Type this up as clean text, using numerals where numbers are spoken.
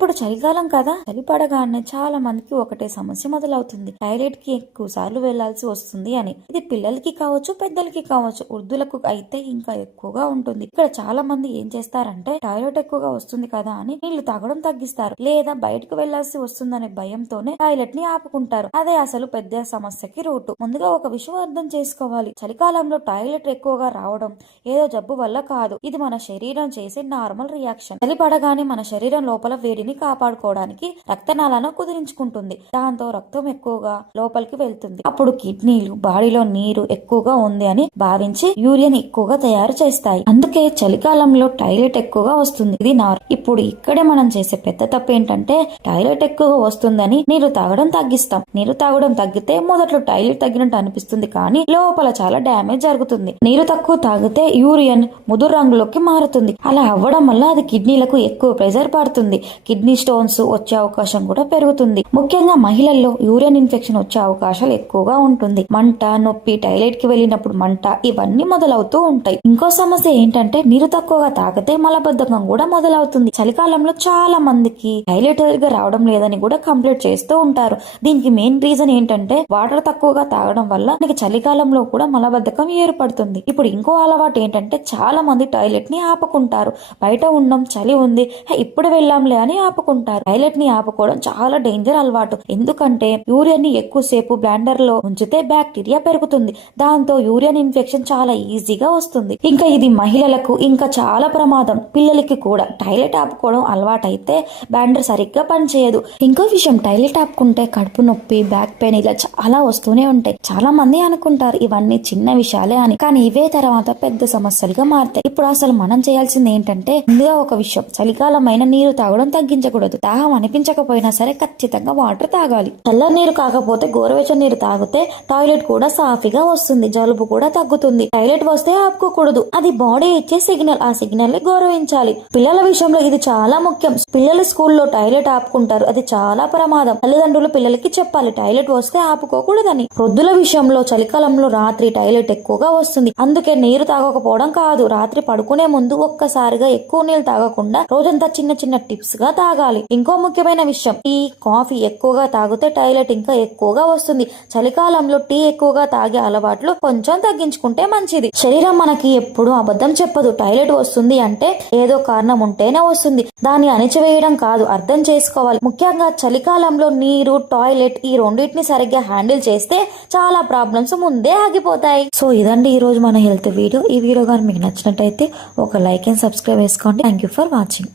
ఇప్పుడు చలికాలం కదా, చలి పడగానే చాలా మందికి ఒకటే సమస్య మొదలవుతుంది. టాయిలెట్ కి ఎక్కువ సార్లు వెళ్లాల్సి వస్తుంది అని. ఇది పిల్లలకి కావచ్చు, పెద్దలకి కావచ్చు, వృద్ధులకు అయితే ఇంకా ఎక్కువగా ఉంటుంది. ఇక్కడ చాలా మంది ఏం చేస్తారంటే టాయిలెట్ ఎక్కువగా వస్తుంది కదా అని నీళ్లు తాగడం తగ్గిస్తారు, లేదా బయటకు వెళ్లాల్సి వస్తుందనే భయంతోనే టాయిలెట్ ని ఆపుకుంటారు. అదే అసలు పెద్ద సమస్యకి రూటు. ముందుగా ఒక విషయం అర్థం చేసుకోవాలి. చలికాలంలో టాయిలెట్ ఎక్కువగా రావడం ఏదో జబ్బు వల్ల కాదు. ఇది మన శరీరం చేసే నార్మల్ రియాక్షన్. చలి పడగానే మన శరీరం లోపల వేడిని కాపాడుకోవడానికి రక్తనాళాలను కుదిరించుకుంటుంది. దాంతో రక్తం ఎక్కువగా లోపలికి వెళ్తుంది. అప్పుడు కిడ్నీలు బాడీలో నీరు ఎక్కువగా ఉంది అని భావించి యూరియన్ ఎక్కువగా తయారు చేస్తాయి. అందుకే చలికాలంలో టాయిలెట్ ఎక్కువగా వస్తుంది. ఇది ఇప్పుడు ఇక్కడే మనం చేసే పెద్ద తప్పు ఏంటంటే టాయిలెట్ ఎక్కువగా వస్తుందని నీరు తాగడం తగ్గిస్తాం. నీరు తాగడం తగ్గితే మొదట్లో టాయిలెట్ తగ్గినట్టు అనిపిస్తుంది, కానీ లోపల చాలా డ్యామేజ్ జరుగుతుంది. నీరు తక్కువ తాగితే యూరియన్ ముదురు రంగులోకి మారుతుంది. అలా అవ్వడం వల్ల అది కిడ్నీలకు ఎక్కువ ప్రెషర్ పడుతుంది. కిడ్నీ స్టోన్స్ వచ్చే అవకాశం కూడా పెరుగుతుంది. ముఖ్యంగా మహిళల్లో యూరిన్ ఇన్ఫెక్షన్ వచ్చే అవకాశాలు ఎక్కువగా ఉంటుంది. మంట, నొప్పి, టాయిలెట్ కి వెళ్ళినప్పుడు మంట, ఇవన్నీ మొదలవుతూ ఉంటాయి. ఇంకో సమస్య ఏంటంటే నీరు తక్కువగా తాగితే మలబద్ధకం కూడా మొదలవుతుంది. చలికాలంలో చాలా మందికి టాయిలెట్ సరిగ్గా రావడం లేదని కూడా కంప్లైంట్ చేస్తూ ఉంటారు. దీనికి మెయిన్ రీజన్ ఏంటంటే వాటర్ తక్కువగా తాగడం వల్ల మనకి చలికాలంలో కూడా మలబద్ధకం ఏర్పడుతుంది. ఇప్పుడు ఇంకో అలవాటు ఏంటంటే చాలా మంది టాయిలెట్ ని ఆపుకుంటారు. బయట ఉన్నాం, చలి ఉంది, ఇప్పుడు వెళ్ళాంలే అని ఆపుకుంటారు. టాయిలెట్ ని ఆపుకోవడం చాలా డేంజర్ అలవాటు. ఎందుకంటే యూరియన్ ని ఎక్కువసేపు బ్లాండర్ లో ఉంచితే బ్యాక్టీరియా పెరుగుతుంది. దాంతో యూరియన్ ఇన్ఫెక్షన్ చాలా ఈజీగా వస్తుంది. ఇంకా ఇది మహిళలకు ఇంకా చాలా ప్రమాదం. పిల్లలకి కూడా టాయిలెట్ ఆపుకోవడం అలవాటైతే బ్లాండర్ సరిగ్గా పనిచేయదు. ఇంకో విషయం, టాయిలెట్ ఆపుకుంటే కడుపు నొప్పి, బ్యాక్ పెయిన్ ఇలా చాలా వస్తూనే ఉంటాయి. చాలా మంది అనుకుంటారు ఇవన్నీ చిన్న విషయాలే అని, కానీ ఇవే తర్వాత పెద్ద సమస్యలుగా మారుతాయి. ఇప్పుడు అసలు మనం చేయాల్సింది ఏంటంటే ముందుగా ఒక విషయం, చలికాలమైన నీరు తాగడం తగ్గించకూడదు. దాహం అనిపించకపోయినా సరే ఖచ్చితంగా వాటర్ తాగాలి. చల్ల నీరు కాకపోతే గోరువెచ్చని నీరు తాగితే టాయిలెట్ కూడా సాఫీగా వస్తుంది. జలుబు కూడా తగ్గుతుంది. టాయిలెట్ వస్తే ఆపుకోకూడదు. అది బాడీ ఇచ్చే సిగ్నల్. ఆ సిగ్నల్ ని గౌరవించాలి. పిల్లల విషయంలో ఇది చాలా ముఖ్యం. పిల్లలు స్కూల్లో టాయిలెట్ ఆపుకుంటారు, అది చాలా ప్రమాదం. తల్లిదండ్రులు పిల్లలకి చెప్పాలి టాయిలెట్ వస్తే ఆపుకోకూడదని. వృద్ధుల విషయంలో చలికాలంలో రాత్రి టాయిలెట్ ఎక్కువగా వస్తుంది. అందుకే నీరు తాగకపోవడం కాదు, రాత్రి పడుకునే ముందు ఒక్కసారిగా ఎక్కువ నీళ్ళు తాగకుండా రోజంతా చిన్న చిన్న టిప్స్ గా తాగాలి. ఇంకో ముఖ్యమైన విషయం, టీ, కాఫీ ఎక్కువగా తాగితే టాయిలెట్ ఇంకా ఎక్కువగా వస్తుంది. చలికాలంలో టీ ఎక్కువగా తాగే అలవాట్లు కొంచెం తగ్గించుకుంటే మంచిది. శరీరం మనకి ఎప్పుడు అబద్ధం చెప్పదు. టాయిలెట్ వస్తుంది అంటే ఏదో కారణం ఉంటేనే వస్తుంది. దాన్ని అణిచివేయడం కాదు, అర్థం చేసుకోవాలి. ముఖ్యంగా చలికాలంలో నీరు, టాయిలెట్ ఈ రెండింటిని సరిగ్గా హ్యాండిల్ చేస్తే చాలా ప్రాబ్లమ్స్ ముందే ఆగిపోతాయి. సో ఇదండి ఈ రోజు మన హెల్త్ వీడియో. ఈ వీడియో కానీ మీకు నచ్చినట్టయితే ఒక లైక్ అండ్ సబ్స్క్రైబ్ చేసుకోండి. Thank you for watching.